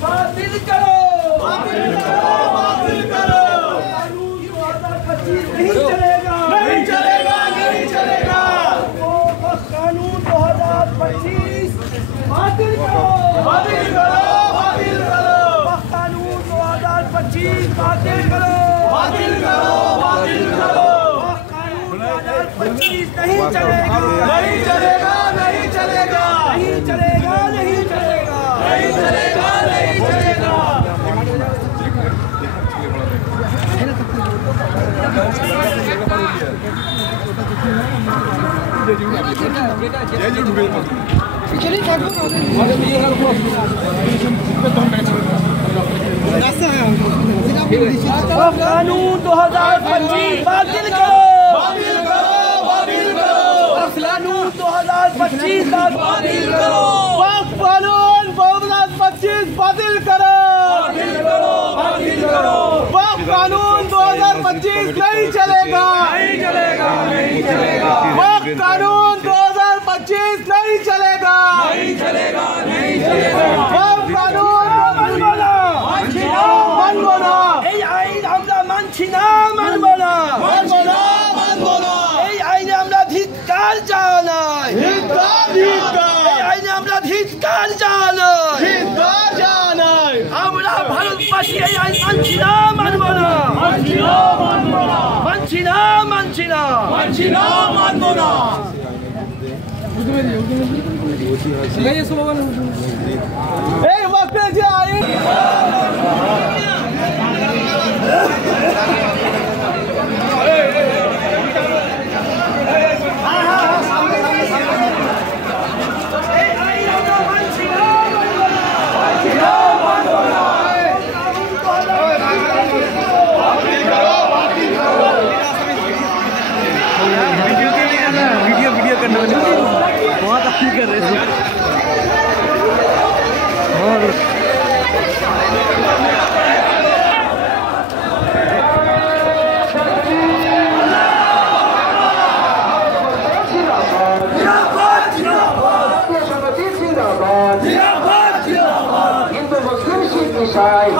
बातिल करो, बातिल करो, बातिल करो। कानून 2025 नहीं चलेगा, नहीं चलेगा, नहीं चलेगा। कानून 2025 बातिल करो, बातिल करो, बातिल करो। कानून 2025 बातिल करो, बातिल करो, बातिल करो। कानून 2025 नहीं चलेगा, नहीं चलेगा, नहीं चलेगा, नहीं चलेगा, नहीं चलेगा, नहीं चलेगा, नहीं चलेगा। कानून 2025 बातिल करो, बातिल करो, बातिल करो। कानून 2025 बातिल करो, कानून 2025 बातिल करो, बातिल करो, बातिल करो। कानून 2025 नहीं चलेगा, नहीं चलेगा, नहीं चलेगा। कानून 2025 नहीं चलेगा, नहीं चलेगा, नहीं चलेगा। कानून মানবো না, এই আইন আমরা মানছি না, মানবো না, মানবো না, মানবো না। এই আইনে আমরা ধিক্কার জানাই, ধিক্কার, ধিক্কার, এই আইনে আমরা ধিক্কার জানাই, ধিক্কার জানাই। আমরা ভারতবাসী এই আইন মানছি না, মানবো না, মানছি না, মানবো না, মানছি না, মানছি না, মানছি না, মানবো না। এই ওয়াক্তে যে আইন वीडियो करने वाले बहुत अच्छी कर रहे थे और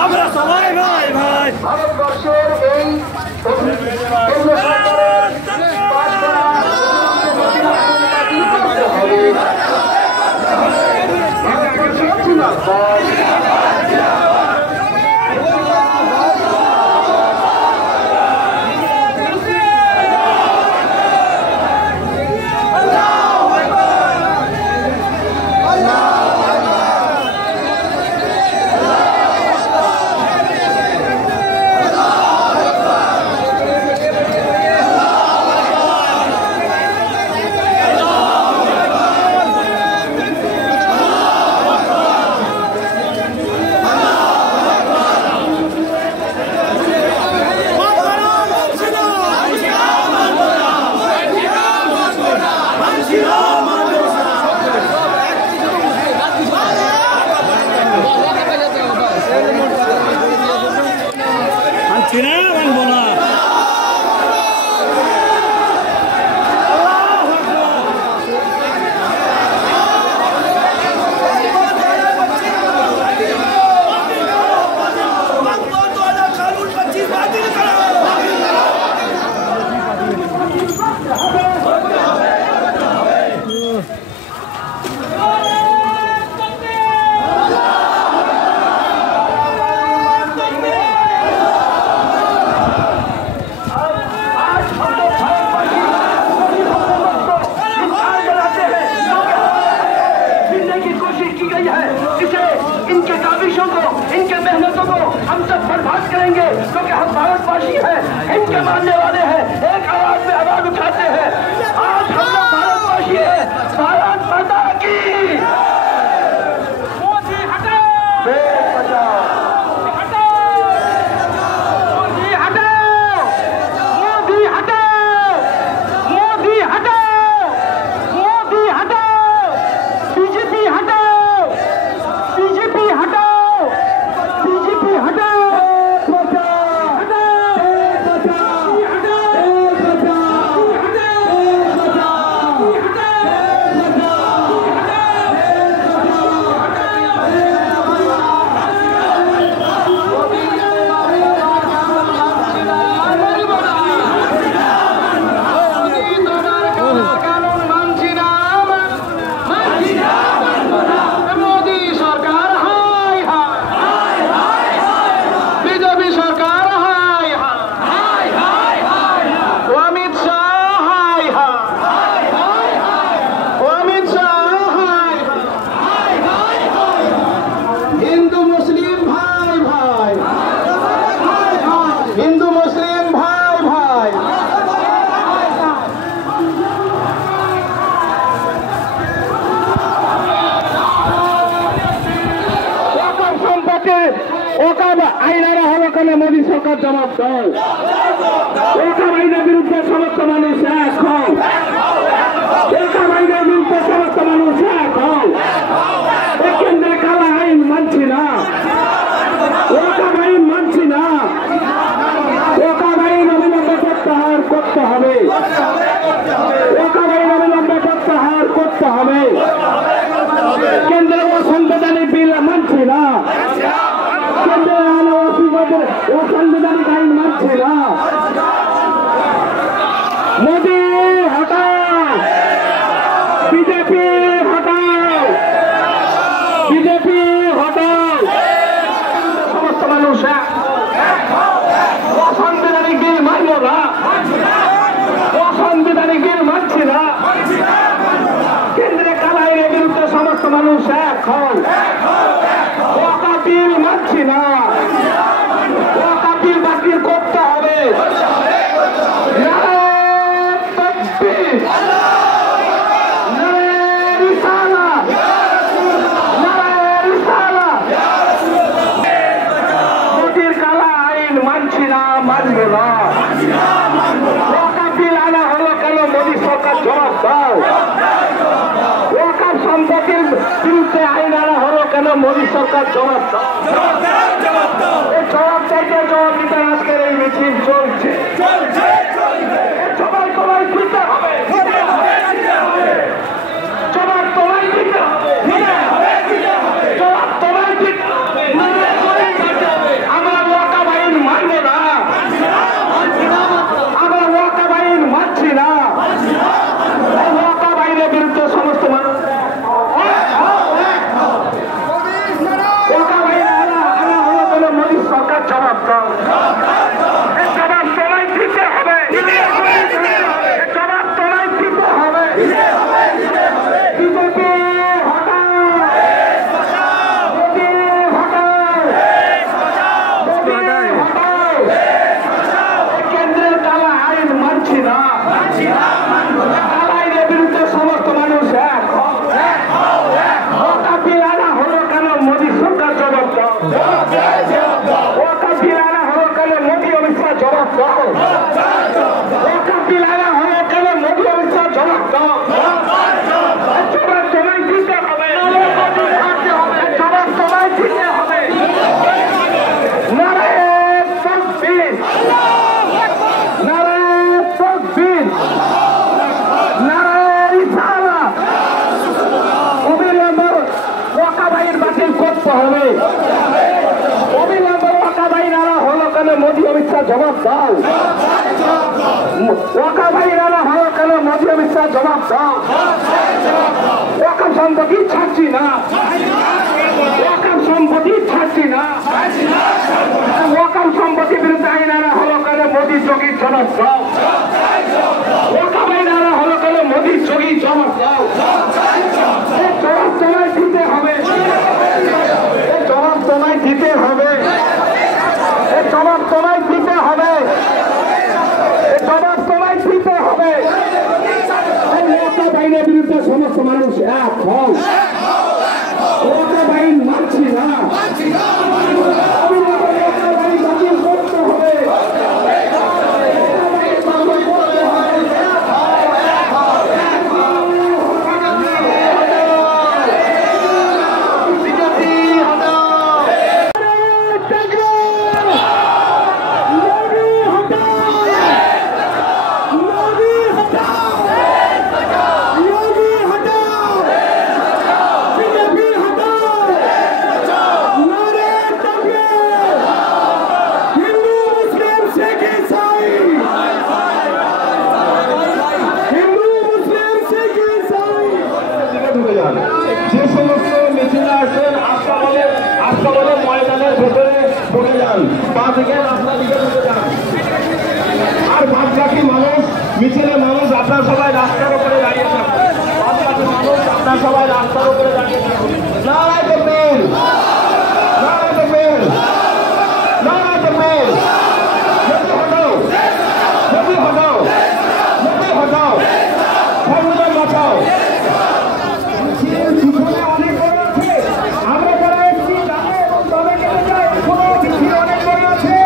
আমরা সবাই ভাই ভাই ভারতবর্ষের এই हम सब बर्बाद करेंगे क्योंकि हम भारतवासी हैं, इनके मानने वाले हैं, एक आवाज में आवाज उठाते हैं। आज हम लोग भारतवासी हैं, भारत माता की। मोदी हटाओ, मोदी हटाओ, मोदी हटाओ, मोदी हटाओ, मोदी हटाओ, बीजेपी हटाओ, बीजेपी हटाओ, बीजेपी हटाओ, हटाओ, हटाओ, সরকার জবাব দাও। একা বাহিনীর বিরুদ্ধে সমস্ত মানুষ এক হও। একা বাহিনীর বিরুদ্ধে সমস্ত মানুষ এক হও। কেন্দ্রে কালা আইন মানছি না, একা বাহিনী মানছি না। একা বাহিনী অবিলম্বে প্রত্যাহার করতে হবে। একা বাহিনী অবিলম্বে প্রত্যাহার করতে হবে। কেন্দ্রের অসাংবিধানিক বিল মানছি না। কেন্দ্রের অসাংবিধানিক আইন মানছি না। মোদী হটাও, বিজেপি হটাও, বিজেপি হটাও। সমস্ত মানুষ অসাংবিধানিক বিল মানব না, অসাংবিধানিক বিল মানছি না। কেন্দ্রে কালা আইনের বিরুদ্ধে সমস্ত মানুষ এক হন। ওয়াকা বিল মানছি না, ওয়াকা বিল বাতিল করতে হবে। নারায়ে তাকবীর, নারায়ে রিসালাত, নারায়ে রিসালাত। মোদীর কালা আইন মানছি না, মানব না। ওয়াকা বিল আনা হলো কেন? মোদী সরকার জবাব দাও। ওয়াকাফ সম্পত্তির বিরুদ্ধে আইন আনা হলো কেন? মোদী সরকার জবাব দাও। এই জবাব চাইতে জবাব দিতে আজকের এই মিছিল চলছে। সবাই তোমায় দিতে হবে, জবাব তোমায় দিতে হবে, জবাব তোমায় দিতে হবে। আমরা ওয়াকাফ আইন মানব না, আমরা ওয়াকাফ আইন মানছি না। ওয়াকাফ আইনের বিরুদ্ধে সমস্ত মানুষ মোদী সরকার জবাব দাও। জবাব তোমায় দিতে হবে, জবাব তোমায় দিতে হবে। বিজেপি হটাও, মোদী হটাও, মোদী হটাও। কেন্দ্রের কালা আইন মানছি না, কালা আইনের বিরুদ্ধে সমস্ত মানুষ এক হও। ওয়াকাফ বিল আনা হলো কেন? মোদী সরকার জবাব দাও। ওয়াকাফ বিল আনা হলো কেন? মোদী অমিত শাহ জবাব দাও। ওয়াকাফ বিল আনা হলো কেন? মোদী অমিত শাহ জবাব দাও। জবাব তোমায় দিতে হবে, জবাব তোমায় দিতে হবে। নারায়ে তাকবীর, নারায়ে তাকবীর, নারায়ে রিসালাত। অবিলম্বে ওয়াকাফ আইন বাতিল করতে হবে। অবিলম্বে ওয়াকাফ আইন আনা হলো কেন? মোদী অমিত শাহ জবাব দাও। ওয়াকাফ আইন আনা হলো কেন? মোদী অমিত শাহ জবাব দাও। ওয়াকাফ সম্পত্তি ছাড়ছি না, ওয়াকাফ সম্পত্তি ছাড়ছি না। ওয়াকাফ সম্পত্তির বিরুদ্ধে আইন আনা হলো কেন? মোদী যোগী জবাব দাও। ওয়াকাফ আইন আনা হলো কেন? মোদী যোগী জবাব দাও। জবাব তোমায় দিতে হবে, জবাব তোমায় দিতে হবে, জবাব তোমায় দিতে হবে, জবাব তোমায় দিতে হবে। ওয়াকাফ আইনের বিরুদ্ধে সমস্ত মানুষ এক হও। ওয়াকাফ আইন মানছি না, ওয়াকাফ আইন বাতিল করতে হবে। যে সমস্ত মিছিল আসেন আস্তাবলের ময়দানের ভেতরে ঢুকে যান, বা থেকে রাস্তা দিকে ঢুকে যান। আর বাদ বাকি মানুষ, মিছিলের মানুষ আপনার সবাই রাস্তার উপরে দাঁড়িয়ে থাকবে। বাদ বাকি মানুষ আপনার সবাই রাস্তার উপরে দাঁড়িয়ে থাকবে। নারায়ে তাকবীর, নারায়ে তাকবীর, নারায়ে তাকবীর। মোদী হটাও, মোদী হটাও, মোদী হটাও, সংবিধান বাঁচাও। অনেক বড় আছে, আমরা যারা এসছি জানো এবং তবে কেটে যায়, এখনো অনেক বড় আছে।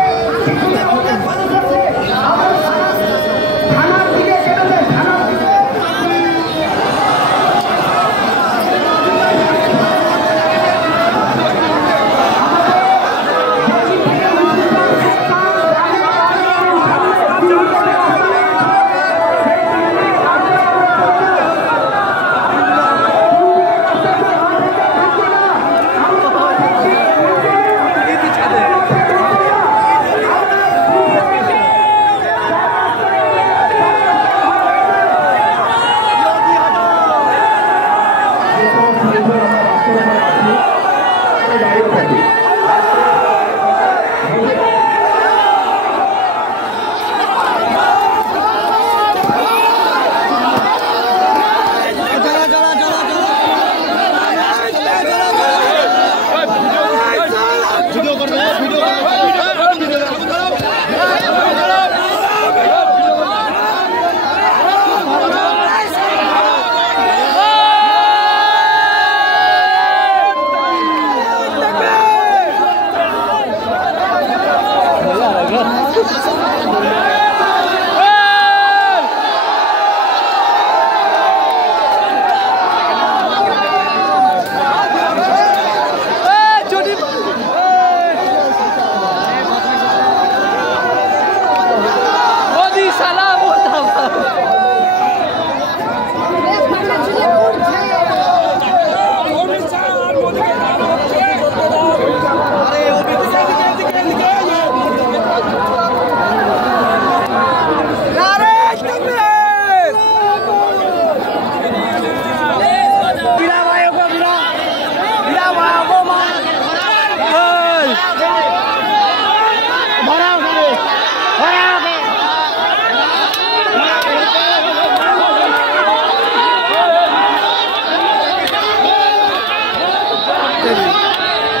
দাঁড়িয়ে থাকি।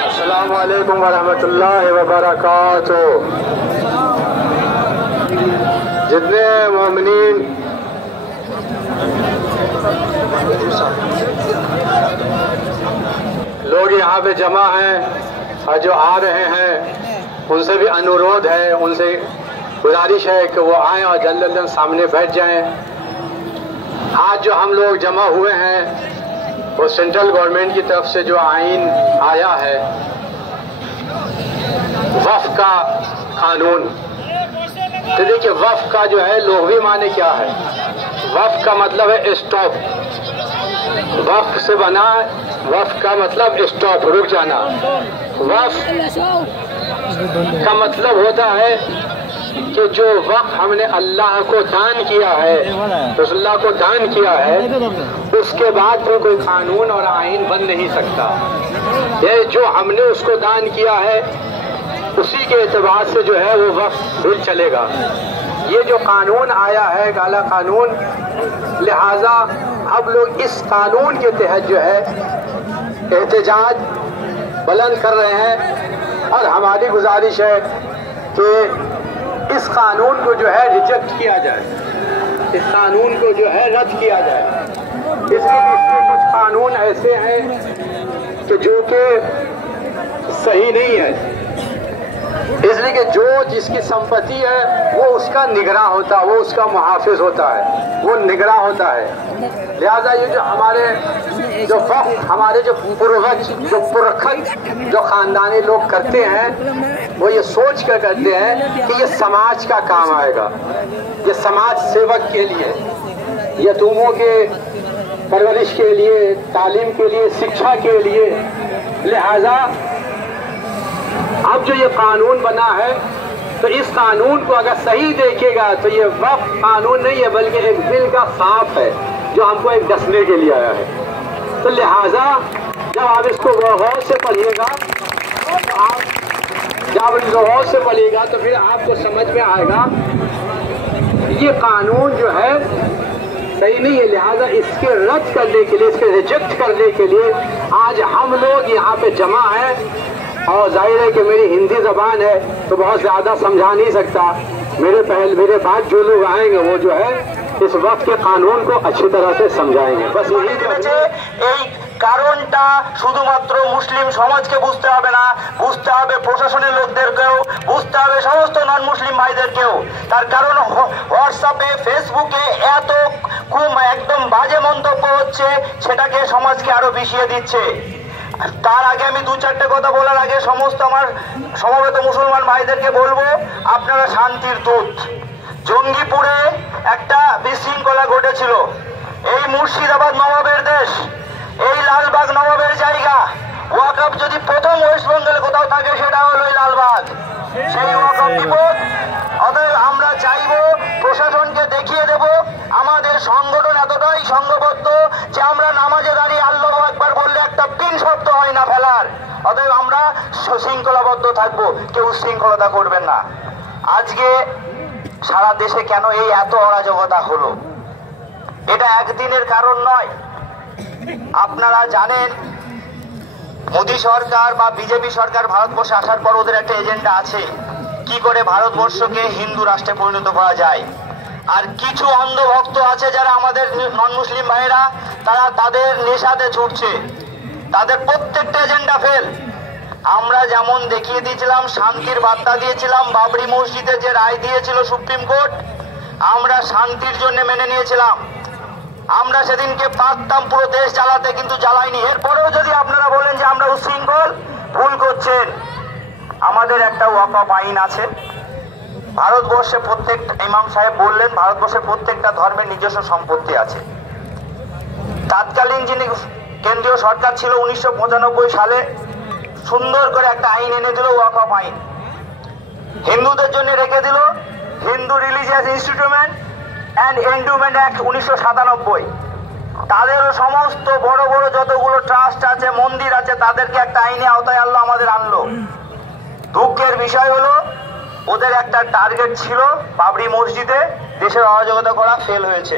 अस्सलामुअलैकुम वरहमतुल्लाहि वबरकातुहू। जितने मोमिनीन लोग यहाँ पे जमा हैं और जो आ रहे हैं उनसे भी अनुरोध है, उनसे गुजारिश है कि वो आएँ और जल्द जल्द सामने बैठ जाएं। आज जो हम लोग जमा हुए हैं वो सेंट्रल गवर्नमेंट की तरफ से जो आइन आया है वफ़ का कानून। तो देखिए वफ़ का जो है लुग़वी माने क्या है? वफ़ का मतलब है स्टॉप। वफ़ से बना, वफ़ का मतलब स्टॉप, रुक जाना। वफ़ का मतलब होता है कि जो वक़्त हमने अल्लाह को दान किया है, रसूलुल्लाह को दान किया है, उसके बाद फिर कोई कानून और आइन बन नहीं सकता। ये जो हमने उसको दान किया है उसी के एतबार से जो है वो वक़्त फिर चलेगा। ये जो कानून आया है काला कानून, लिहाजा अब लोग इस कानून के तहत जो है एहतजाज बुलंद कर रहे हैं और हमारी गुजारिश है कि इस कानून को जो है रिजेक्ट किया जाए, इस कानून को जो है रद्द किया जाए। इसलिए कुछ कानून ऐसे हैं कि जो कि सही नहीं है, इसलिए कि जो जिसकी संपत्ति है वो उसका निगरां होता है, वो उसका मुहाफिज होता है, वो निगरां होता है। लिहाजा ये जो हमारे जो हमारे जो पूर्वज जो पुरखत जो खानदानी लोग करते हैं वो ये सोच कर करते हैं कि ये समाज का काम आएगा, ये समाज सेवक के लिए, यतीमों के परवरिश के लिए, तालीम के लिए, शिक्षा के लिए। लिहाजा अब जो ये कानून बना है तो इस कानून को अगर सही देखेगा तो ये वक्फ कानून नहीं है बल्कि एक बिल का सांप है जो हमको एक डसने के लिए आया है। तो लिहाजा जब आप इसको गौर से पढ़िएगा, आप जब गौर से पढ़िएगा तो फिर आपको समझ में आएगा ये कानून जो है सही नहीं है। लिहाजा इसके रद्द करने के लिए, इसके रिजेक्ट करने के लिए आज हम लोग यहाँ पे जमा हैं। और जाहिर है कि मेरी हिंदी ज़बान है तो बहुत ज़्यादा समझा नहीं सकता। मेरे बाद जो लोग आएंगे वो जो है इस वक्त के कानून को अच्छी तरह से समझाएंगे। बस यही কারণটা শুধুমাত্র মুসলিম সমাজকে বুঝতে হবে না, বুঝতে হবে প্রশাসনের লোকদেরকেও, বুঝতে হবে সমস্ত নন মুসলিম ভাইদেরকেও। তার কারণ হোয়াটসঅ্যাপে, ফেসবুকে এত একদম বাজে মন্তব্য হচ্ছে, সেটাকে সমাজকে আরো বিষিয়ে দিচ্ছে। তার আগে আমি দু চারটে কথা বলার আগে সমস্ত আমার সমবেত মুসলমান ভাইদেরকে বলবো, আপনারা শান্তির দূত। জঙ্গিপুরে একটা বিশৃঙ্খলা ঘটেছিল। এই মুর্শিদাবাদ নবাবের দেশ, এই লালবাগ নবাবের জায়গা। ওয়াকফ যদি প্রথম ওয়েস্ট বেঙ্গলে কোথাও থাকে সেটা হলো এই লালবাগ, সেই ওয়াকফ বিপদ। অতএব আমরা চাইবো, প্রশাসনকে দেখিয়ে দেব আমাদের সংগঠন এতটাই সংঘবদ্ধ যে আমরা নামাজে দাঁড়িয়ে আল্লাহু আকবার বললে একটা পিন শব্দ হয় না ফেলার। অতএব আমরা শৃঙ্খলাবদ্ধ থাকবো, কেউ উচ্ছৃঙ্খলতা করবেন না। আজকে সারা দেশে কেন এই এত অরাজকতা হলো? এটা একদিনের কারণ নয়। আপনারা জানেন মোদী সরকার বা বিজেপি সরকার ভারতবর্ষে আসার পর ওদের একটা এজেন্ডা আছে, কি করে ভারতবর্ষকে হিন্দু রাষ্ট্রে পরিণত করা যায়। আর কিছু অন্ধভক্ত আছে যারা আমাদের নন মুসলিম ভাইয়েরা, তারা তাদের নেশাতে ছুটছে, তাদের প্রত্যেকটা এজেন্ডা ফেল। আমরা যেমন দেখিয়ে দিয়েছিলাম, শান্তির বার্তা দিয়েছিলাম, বাবরি মসজিদে যে রায় দিয়েছিল সুপ্রিম কোর্ট, আমরা শান্তির জন্য মেনে নিয়েছিলাম। আমরা সেদিনকে পারতাম পুরো দেশ জ্বালাতে, কিন্তু জ্বালাইনি। এরপরেও যদি আপনারা বলেন যে আমরা উচ্ছৃঙ্খল, ভুল করছেন। আমাদের একটা ওয়াকফ আইন আছে। ভারতবর্ষে প্রত্যেকটা, ইমাম সাহেব বললেন, ভারতবর্ষের প্রত্যেকটা ধর্মের নিজস্ব সম্পত্তি আছে। তৎকালীন যিনি কেন্দ্রীয় সরকার ছিল 1995 সালে সুন্দর করে একটা আইন এনে দিল, ওয়াকফ আইন। হিন্দুদের জন্য রেখে দিল Hindu religious institution and endowment act 1997। তাদেরও সমস্ত বড় বড় যতগুলো ট্রাস্ট আছে, মন্দির আছে, তাদেরকে একটা আইনে আওতায় আনলো, আমাদের আনলো। দুঃখের বিষয় হলো ওদের একটা টার্গেট ছিল বাবরি মসজিদে দেশের অরাজকতা করা, ফেল হয়েছে।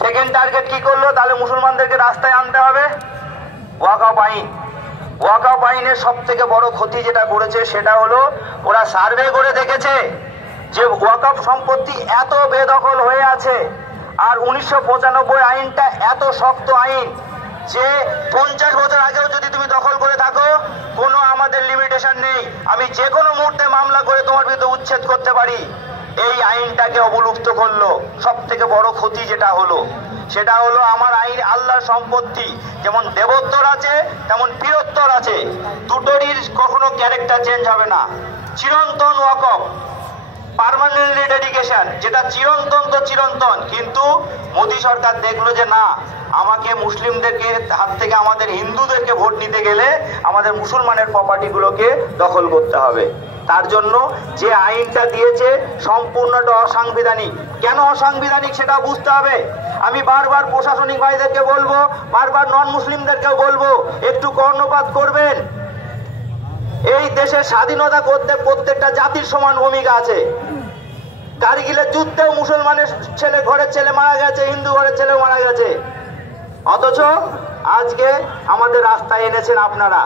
সেকেন্ড টার্গেট কি করলো? তাহলে মুসলমানদেরকে রাস্তায় আনতে হবে, ওয়াকফ আইন। ওয়াকফ আইনের সব থেকে বড় ক্ষতি যেটা করেছে সেটা হলো ওরা সার্ভে করে দেখেছে যে ওয়াকফ সম্পত্তি এত বেদখল হয়ে আছে। আর 1995 আইনটা এত শক্ত আইন যে 50 বছর আগেও যদি তুমি দখল করে থাকো, কোনো আমাদের লিমিটেশন নেই, আমি যে কোনো মুহূর্তে মামলা করে তোমার বিরুদ্ধে উচ্ছেদ করতে পারি। এই আইনটাকে অবলুপ্ত করলো। সব থেকে বড় ক্ষতি যেটা হলো সেটা হলো আমার আইন আল্লাহর সম্পত্তি, যেমন দেবোত্তর আছে তেমন বীরত্তর আছে, দুটোরই কখনো ক্যারেক্টার চেঞ্জ হবে না। চিরন্তন ওয়াকফ, পার্মানেন্টলি ডেডিকেশন, যেটা চিরন্তন তো চিরন্তন। কিন্তু মোদী সরকার দেখলো যে না, আমাকে মুসলিমদেরকে হাত থেকে আমাদের হিন্দুদেরকে ভোট নিতে গেলে আমাদের মুসলমানের প্রপার্টিগুলোকে দখল করতে হবে। তার জন্য যে আইনটা দিয়েছে সম্পূর্ণটা অসাংবিধানিক। কেন অসাংবিধানিক সেটা বুঝতে হবে। আমি বারবার প্রশাসনিক ভাইদেরকে বলবো, বারবার নন মুসলিমদেরকেও বলবো, একটু কর্ণপাত করবেন। এই দেশের স্বাধীনতা করতে প্রত্যেকটা জাতির সমান ভূমিকা আছে। কারগিলের যুদ্ধেও মুসলমানের ছেলে, ঘরের ছেলে মারা গেছে, হিন্দু ঘরের ছেলে মারা গেছে। অথচ আজকে আমাদের রাস্তায় এনেছেন আপনারা।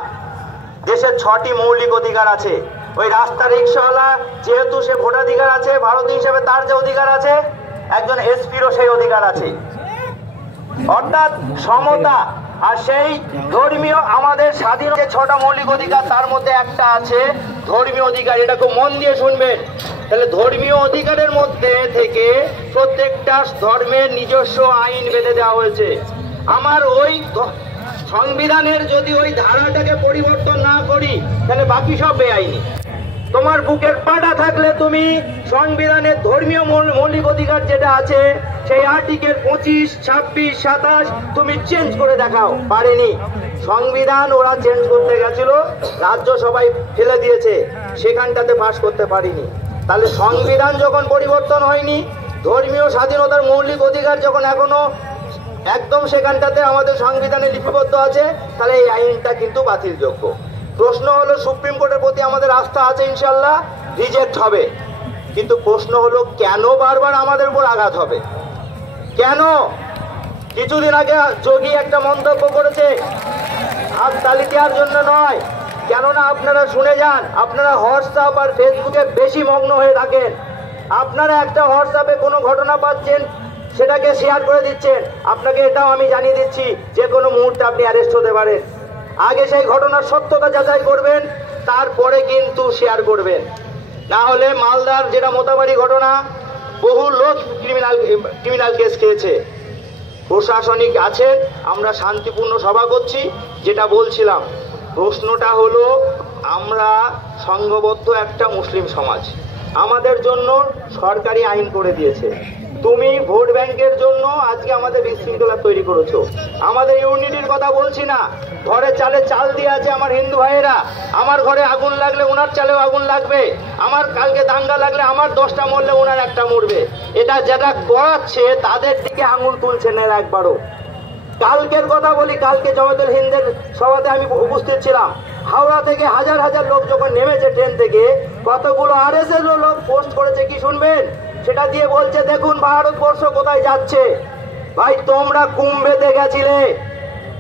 দেশের 6টি মৌলিক অধিকার আছে। ওই রাস্তা রিক্সাওয়ালা যেহেতু সে ভোটাধিকার আছে, ভারতীয় হিসেবে তার যে অধিকার আছে, একজন এসপিরও সেই অধিকার আছে, অর্থাৎ সমতা। আর সেই ধর্মীয় আমাদের স্বাধীন 6টা মৌলিক অধিকার, তার মধ্যে একটা আছে ধর্মীয় অধিকার। এটা খুব মন দিয়ে শুনবেন। তাহলে ধর্মীয় অধিকারের মধ্যে থেকে প্রত্যেকটা ধর্মের নিজস্ব আইন বেঁধে দেওয়া হয়েছে। আমার ওই সংবিধানের যদি ওই ধারাটাকে পরিবর্তন না করি, তাহলে বাকি সব বেআইনি। তোমার বুকের পাটা থাকলে তুমি সংবিধানের ধর্মীয় মৌলিক অধিকার যেটা আছে সেই আর্টিকেল 25, 26, 27 তুমি চেঞ্জ করে দেখাও। পারেনি। সংবিধান ওরা চেঞ্জ করতে গেছিল, রাজ্যসভায় ফেলে দিয়েছে, সেখানটাতে পাস করতে পারিনি। তাহলে সংবিধান যখন পরিবর্তন হয়নি, ধর্মীয় স্বাধীনতার মৌলিক অধিকার যখন এখনো একদম সেখানটাতে আমাদের সংবিধানে লিপিবদ্ধ আছে, তাহলে এই আইনটা কিন্তু বাতিলযোগ্য। প্রশ্ন হলো, সুপ্রিম কোর্টের প্রতি আমাদের আস্থা আছে, ইনশাল্লাহ রিজেক্ট হবে। কিন্তু প্রশ্ন হলো কেন বারবার আমাদের উপর আঘাত হবে? কেন? কিছুদিন আগে যোগী একটা মন্তব্য করেছে, হাত তালি দেওয়ার জন্য নয়, কেননা আপনারা শুনে যান, আপনারা হোয়াটসঅ্যাপ আর ফেসবুকে বেশি মগ্ন হয়ে থাকেন। আপনারা একটা হোয়াটসঅ্যাপে কোনো ঘটনা পাচ্ছেন, সেটাকে শেয়ার করে দিচ্ছেন। আপনাকে এটাও আমি জানিয়ে দিচ্ছি, যে কোনো মুহূর্তে আপনি অ্যারেস্ট হতে পারেন। আগে সেই ঘটনার সত্যতা যাচাই করবেন, তারপরে কিন্তু শেয়ার করবেন। না হলে মালদার যেটা মোতাবাড়ি ঘটনা, বহু লোক ক্রিমিনাল কেস খেয়েছে। প্রশাসনিক আছেন, আমরা শান্তিপূর্ণ সভা করছি। যেটা বলছিলাম, প্রশ্নটা হলো, আমরা সংঘবদ্ধ একটা মুসলিম সমাজ, আমাদের জন্য সরকারি আইন করে দিয়েছে। তুমি ভোট ব্যাংকের জন্য আজকে আমাদের বিশৃঙ্খলা তৈরি করেছো। আমাদের ইউনিটির কথা বলছি না, ঘরে চালে চাল দিয়ে আছে আমার হিন্দু ভাইয়েরা, আমার ঘরে আগুন লাগলে ওনার চালেও আগুন লাগবে, আমার কালকে দাঙ্গা লাগলে আমার 10টা মরলে ওনার একটা মরবে। এটা যেটা করাচ্ছে তাদের দিকে আঙুল তুলছে না একবারও। কালকের কথা বলি, কালকে জামাতুল হিন্দের সভাতে আমি উপস্থিত ছিলাম। হাওড়া থেকে হাজার হাজার লোক যখন নেমেছে ট্রেন থেকে, কতগুলো আরএসএস লোক পোস্ট করেছে, কি শুনবেন? সেটা দিয়ে বলছে দেখুন ভারতবর্ষ কোথায় যাচ্ছে। ভাই তোমরা কুম্ভেতে গেছিলে,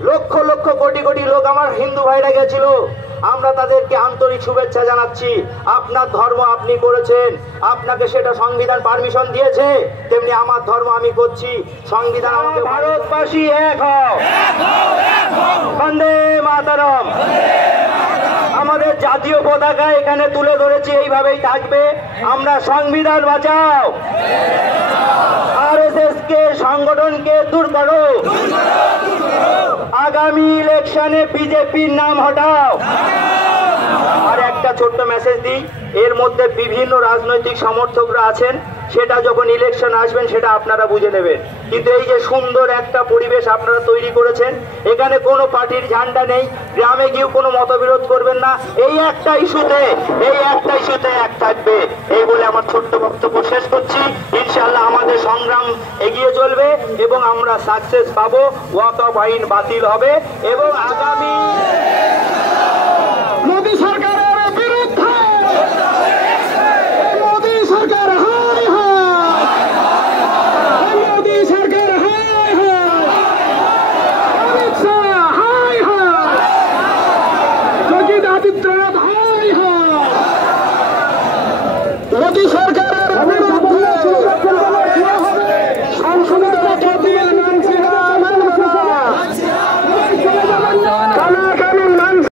লক্ষ লক্ষ কোটি কোটি লোক আমার হিন্দু ভাইরা গেছিল, আমরা তাদেরকে আন্তরিক শুভেচ্ছা জানাচ্ছি। আপনার ধর্ম আপনি করেছেন, আপনাকে সেটা সংবিধান পারমিশন দিয়েছে, তেমনি আমার ধর্ম আমি করছি। সংবিধান আমাকে ভারতবাসী এক হও, বন্দে মাতরম। আমাদের জাতীয় পতাকা এখানে তুলে ধরেছি, এইভাবেই থাকবে। আমরা সংবিধান বাঁচাও, আরএসএস কে সংগঠনকে দূর করো, আগামী ইলেকশনে বিজেপির নাম হটাও। আর একটা ছোট্ট মেসেজ দিই, এর মধ্যে বিভিন্ন রাজনৈতিক সমর্থকরা আছেন, সেটা যখন ইলেকশন আসবেন সেটা আপনারা বুঝে নেবেন। কিন্তু এই যে সুন্দর একটা পরিবেশ আপনারা তৈরি করেছেন, এখানে কোনো পার্টির ঝান্ডা নেই, গ্রামে গিয়েও কোনো মতবিরোধ করবেন না, এই একটা ইস্যুতে এক থাকবে। এই বলে আমার ছোট্ট বক্তব্য শেষ করছি। ইনশাআল্লাহ আমাদের সংগ্রাম এগিয়ে চলবে এবং আমরা সাকসেস পাবো, ওয়াকফ আইন বাতিল হবে এবং আগামী